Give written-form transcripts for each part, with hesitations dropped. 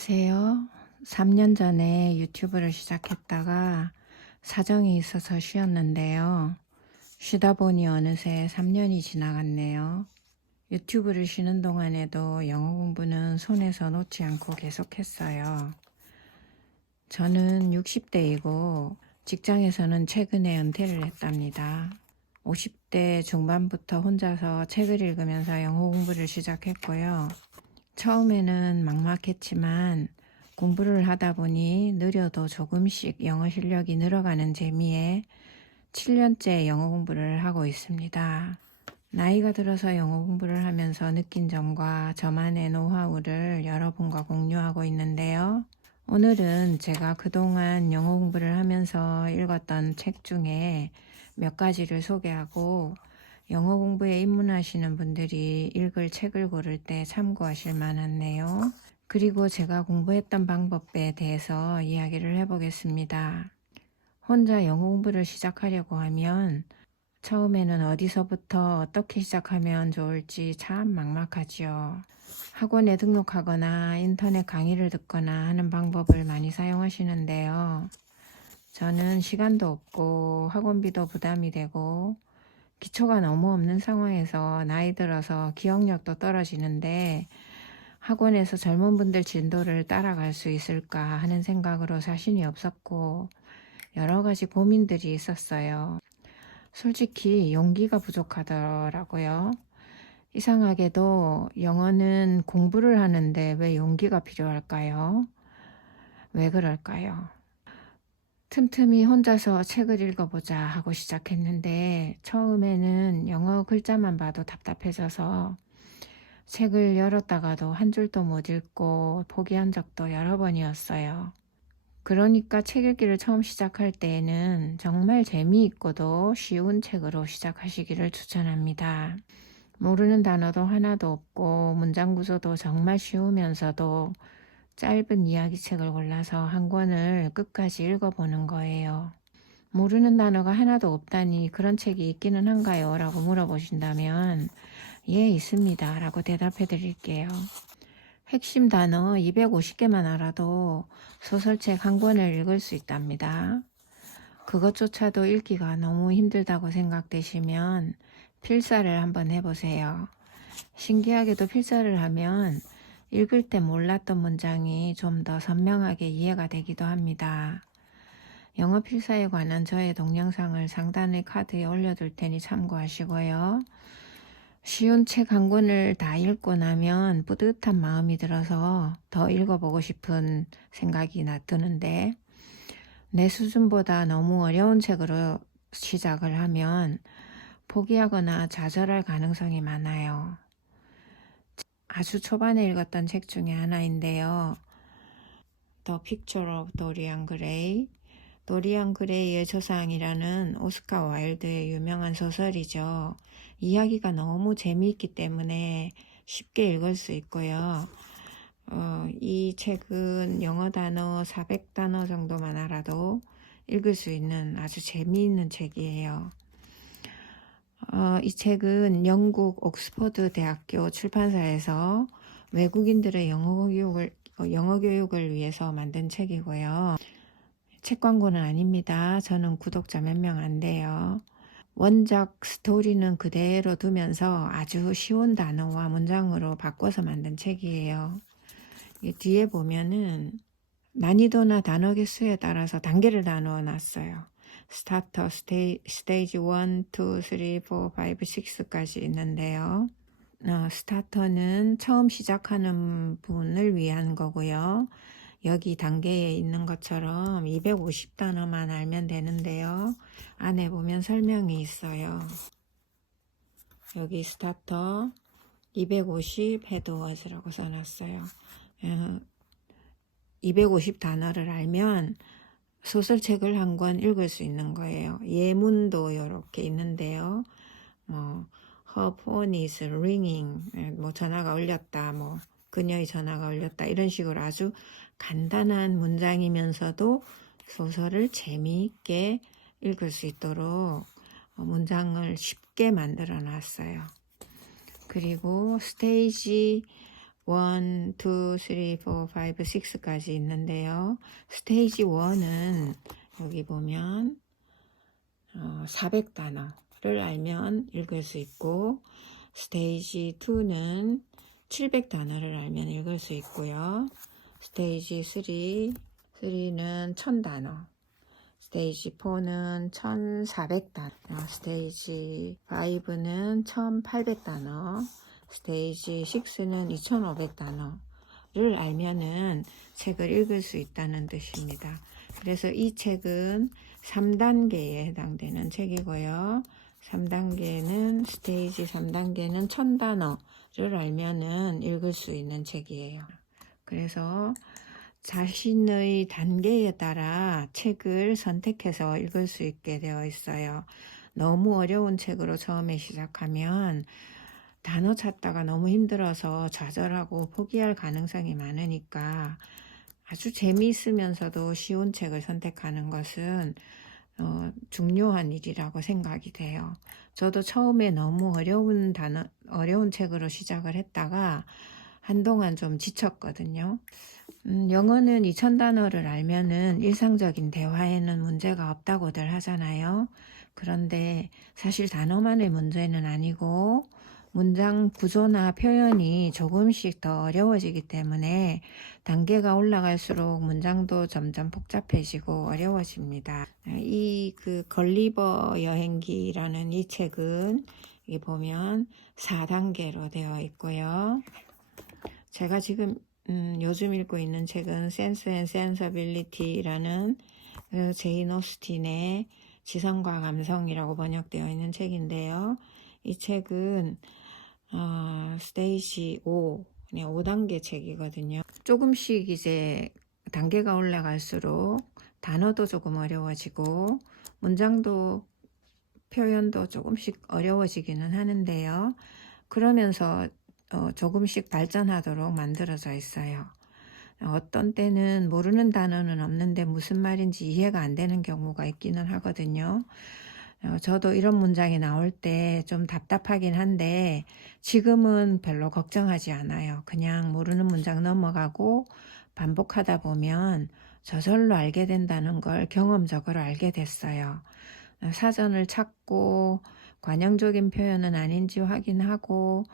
안녕하세요. 3년 전에 유튜브를 시작했다가 사정이 있어서 쉬었는데요. 쉬다 보니 어느새 3년이 지나갔네요. 유튜브를 쉬는 동안에도 영어 공부는 손에서 놓지 않고 계속했어요. 저는 60대이고 직장에서는 최근에 은퇴를 했답니다. 50대 중반부터 혼자서 책을 읽으면서 영어 공부를 시작했고요. 처음에는 막막했지만 공부를 하다 보니 느려도 조금씩 영어 실력이 늘어가는 재미에 7년째 영어 공부를 하고 있습니다. 나이가 들어서 영어 공부를 하면서 느낀 점과 저만의 노하우를 여러분과 공유하고 있는데요. 오늘은 제가 그동안 영어 공부를 하면서 읽었던 책 중에 몇 가지를 소개하고 영어 공부에 입문하시는 분들이 읽을 책을 고를 때 참고하실 만한 내용, 그리고 제가 공부했던 방법에 대해서 이야기를 해보겠습니다. 혼자 영어 공부를 시작하려고 하면 처음에는 어디서부터 어떻게 시작하면 좋을지 참 막막하지요. 학원에 등록하거나 인터넷 강의를 듣거나 하는 방법을 많이 사용하시는데요. 저는 시간도 없고 학원비도 부담이 되고 기초가 너무 없는 상황에서 나이 들어서 기억력도 떨어지는데 학원에서 젊은 분들 진도를 따라갈 수 있을까 하는 생각으로 자신이 없었고 여러 가지 고민들이 있었어요. 솔직히 용기가 부족하더라고요. 이상하게도 영어는 공부를 하는데 왜 용기가 필요할까요? 왜 그럴까요? 틈틈이 혼자서 책을 읽어보자 하고 시작했는데 처음에는 영어 글자만 봐도 답답해져서 책을 열었다가도 한 줄도 못 읽고 포기한 적도 여러 번이었어요. 그러니까 책 읽기를 처음 시작할 때에는 정말 재미있고도 쉬운 책으로 시작하시기를 추천합니다. 모르는 단어도 하나도 없고 문장 구조도 정말 쉬우면서도 짧은 이야기책을 골라서 한 권을 끝까지 읽어보는 거예요. 모르는 단어가 하나도 없다니 그런 책이 있기는 한가요? 라고 물어보신다면 예, 있습니다. 라고 대답해 드릴게요. 핵심 단어 250개만 알아도 소설책 한 권을 읽을 수 있답니다. 그것조차도 읽기가 너무 힘들다고 생각되시면 필사를 한번 해보세요. 신기하게도 필사를 하면 읽을 때 몰랐던 문장이 좀 더 선명하게 이해가 되기도 합니다. 영어 필사에 관한 저의 동영상을 상단의 카드에 올려둘 테니 참고하시고요. 쉬운 책 한 권을 다 읽고 나면 뿌듯한 마음이 들어서 더 읽어보고 싶은 생각이 드는데 내 수준보다 너무 어려운 책으로 시작을 하면 포기하거나 좌절할 가능성이 많아요. 아주 초반에 읽었던 책 중에 하나인데요. The Picture of Dorian Gray. 도리안 그레이의 저상이라는 오스카 와일드의 유명한 소설이죠. 이야기가 너무 재미있기 때문에 쉽게 읽을 수 있고요. 이 책은 영어 단어 400단어 정도만 알아도 읽을 수 있는 아주 재미있는 책이에요. 이 책은 영국 옥스퍼드 대학교 출판사에서 외국인들의 영어 교육을 위해서 만든 책이고요. 책 광고는 아닙니다. 저는 구독자 몇 명 안 돼요. 원작 스토리는 그대로 두면서 아주 쉬운 단어와 문장으로 바꿔서 만든 책이에요. 뒤에 보면은 난이도나 단어 개수에 따라서 단계를 나누어 놨어요. 스타터, 스테이지 1, 2, 3, 4, 5, 6까지 있는데요. 스타터는 처음 시작하는 분을 위한 거고요. 여기 단계에 있는 것처럼 250단어만 알면 되는데요. 안에 보면 설명이 있어요. 여기 스타터 250 헤드워즈라고 써놨어요. 250단어를 알면 소설책을 한 권 읽을 수 있는 거예요. 예문도 이렇게 있는데요. Her phone is ringing. 전화가 울렸다. 그녀의 전화가 울렸다. 이런 식으로 아주 간단한 문장이면서도 소설을 재미있게 읽을 수 있도록 문장을 쉽게 만들어 놨어요. 그리고 스테이지 1, 2, 3, 4, 5, 6까지 있는데요. 스테이지 1은 여기 보면 400단어를 알면 읽을 수 있고, 스테이지 2는 700단어를 알면 읽을 수 있고요. 스테이지 3는 1000단어, 스테이지 4는 1400단어, 스테이지 5는 1800단어, 스테이지 6는 2500단어를 알면은 책을 읽을 수 있다는 뜻입니다. 그래서 이 책은 3단계에 해당되는 책이고요. 3단계는 스테이지 3단계는 1000단어를 알면은 읽을 수 있는 책이에요. 그래서 자신의 단계에 따라 책을 선택해서 읽을 수 있게 되어 있어요. 너무 어려운 책으로 처음에 시작하면 단어 찾다가 너무 힘들어서 좌절하고 포기할 가능성이 많으니까 아주 재미있으면서도 쉬운 책을 선택하는 것은 중요한 일이라고 생각이 돼요. 저도 처음에 너무 어려운 책으로 시작을 했다가 한동안 좀 지쳤거든요. 영어는 2000단어를 알면은 일상적인 대화에는 문제가 없다고들 하잖아요. 그런데 사실 단어만의 문제는 아니고 문장 구조나 표현이 조금씩 더 어려워지기 때문에 단계가 올라갈수록 문장도 점점 복잡해지고 어려워집니다. 이 걸리버 여행기라는 이 책은 여기 보면 4단계로 되어 있고요. 제가 지금 요즘 읽고 있는 책은 Sense and Sensibility라는 제인 오스틴의 지성과 감성이라고 번역되어 있는 책인데요. 이 책은 스테이지 5단계 책이거든요. 조금씩 이제 단계가 올라갈수록 단어도 조금 어려워지고 문장도 표현도 조금씩 어려워지기는 하는데요. 그러면서 조금씩 발전하도록 만들어져 있어요. 어떤 때는 모르는 단어는 없는데 무슨 말인지 이해가 안 되는 경우가 있기는 하거든요. 저도 이런 문장이 나올 때 좀 답답하긴 한데 지금은 별로 걱정하지 않아요. 그냥 모르는 문장 넘어가고 반복하다 보면 저절로 알게 된다는 걸 경험적으로 알게 됐어요. 사전을 찾고 관용적인 표현은 아닌지 확인하고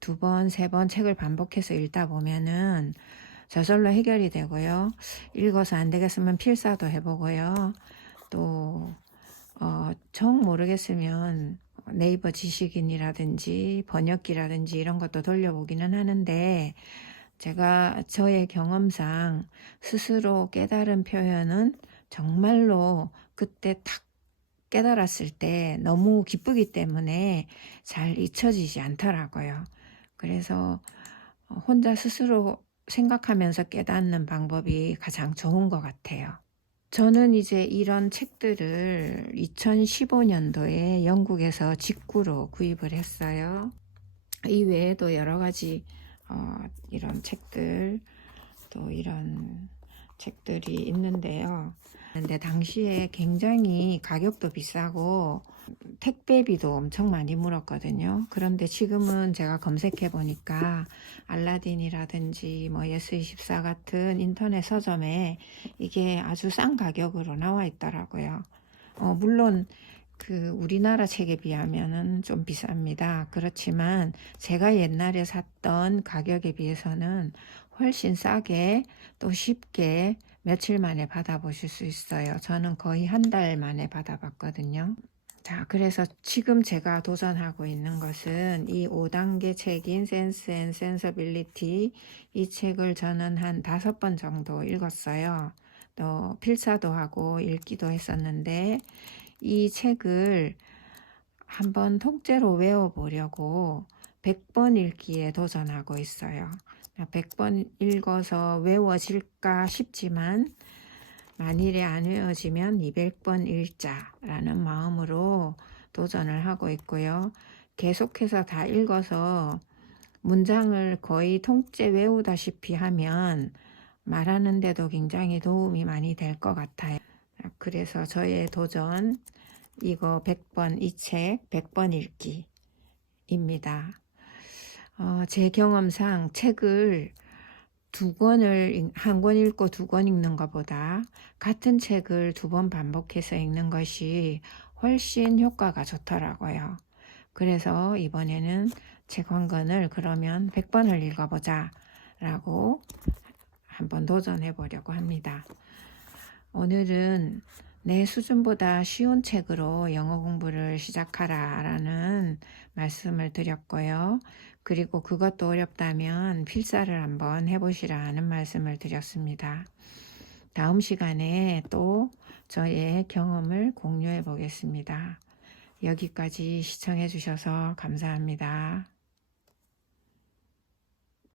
2번, 3번 책을 반복해서 읽다 보면은 저절로 해결이 되고요. 읽어서 안 되겠으면 필사도 해보고요. 또 정 모르겠으면 네이버 지식인이라든지 번역기라든지 이런 것도 돌려보기는 하는데 제가 저의 경험상 스스로 깨달은 표현은 정말로 그때 탁 깨달았을 때 너무 기쁘기 때문에 잘 잊혀지지 않더라고요. 그래서 혼자 스스로 생각하면서 깨닫는 방법이 가장 좋은 것 같아요. 저는 이제 이런 책들을 2015년도에 영국에서 직구로 구입을 했어요. 이 외에도 여러 가지 이런 책들, 또 이런 책들이 있는데요. 근데 당시에 굉장히 가격도 비싸고 택배비도 엄청 많이 물었거든요. 그런데 지금은 제가 검색해 보니까 알라딘이라든지 뭐 예스24 같은 인터넷 서점에 이게 아주 싼 가격으로 나와 있더라고요. 물론 우리나라 책에 비하면은 좀 비쌉니다. 그렇지만 제가 옛날에 샀던 가격에 비해서는 훨씬 싸게 또 쉽게 며칠 만에 받아보실 수 있어요. 저는 거의 한 달 만에 받아봤거든요. 자, 그래서 지금 제가 도전하고 있는 것은 이 5단계 책인 Sense and Sensibility, 이 책을 저는 한 5번 정도 읽었어요. 또 필사도 하고 읽기도 했었는데 이 책을 한번 통째로 외워보려고 100번 읽기에 도전하고 있어요. 100번 읽어서 외워질까 싶지만 만일에 안 외워지면 200번 읽자라는 마음으로 도전을 하고 있고요. 계속해서 다 읽어서 문장을 거의 통째 외우다시피 하면 말하는데도 굉장히 도움이 많이 될 것 같아요. 그래서 저의 도전, 이거 100번, 이 책 100번 읽기입니다. 제 경험상 책을 한 권 읽고 두 권 읽는 것보다 같은 책을 두 번 반복해서 읽는 것이 훨씬 효과가 좋더라고요. 그래서 이번에는 책 한 권을 그러면 100번을 읽어보자 라고 한번 도전해 보려고 합니다. 오늘은 내 수준보다 쉬운 책으로 영어 공부를 시작하라 라는 말씀을 드렸고요. 그리고 그것도 어렵다면 필사를 한번 해보시라는 말씀을 드렸습니다. 다음 시간에 또 저의 경험을 공유해 보겠습니다. 여기까지 시청해 주셔서 감사합니다.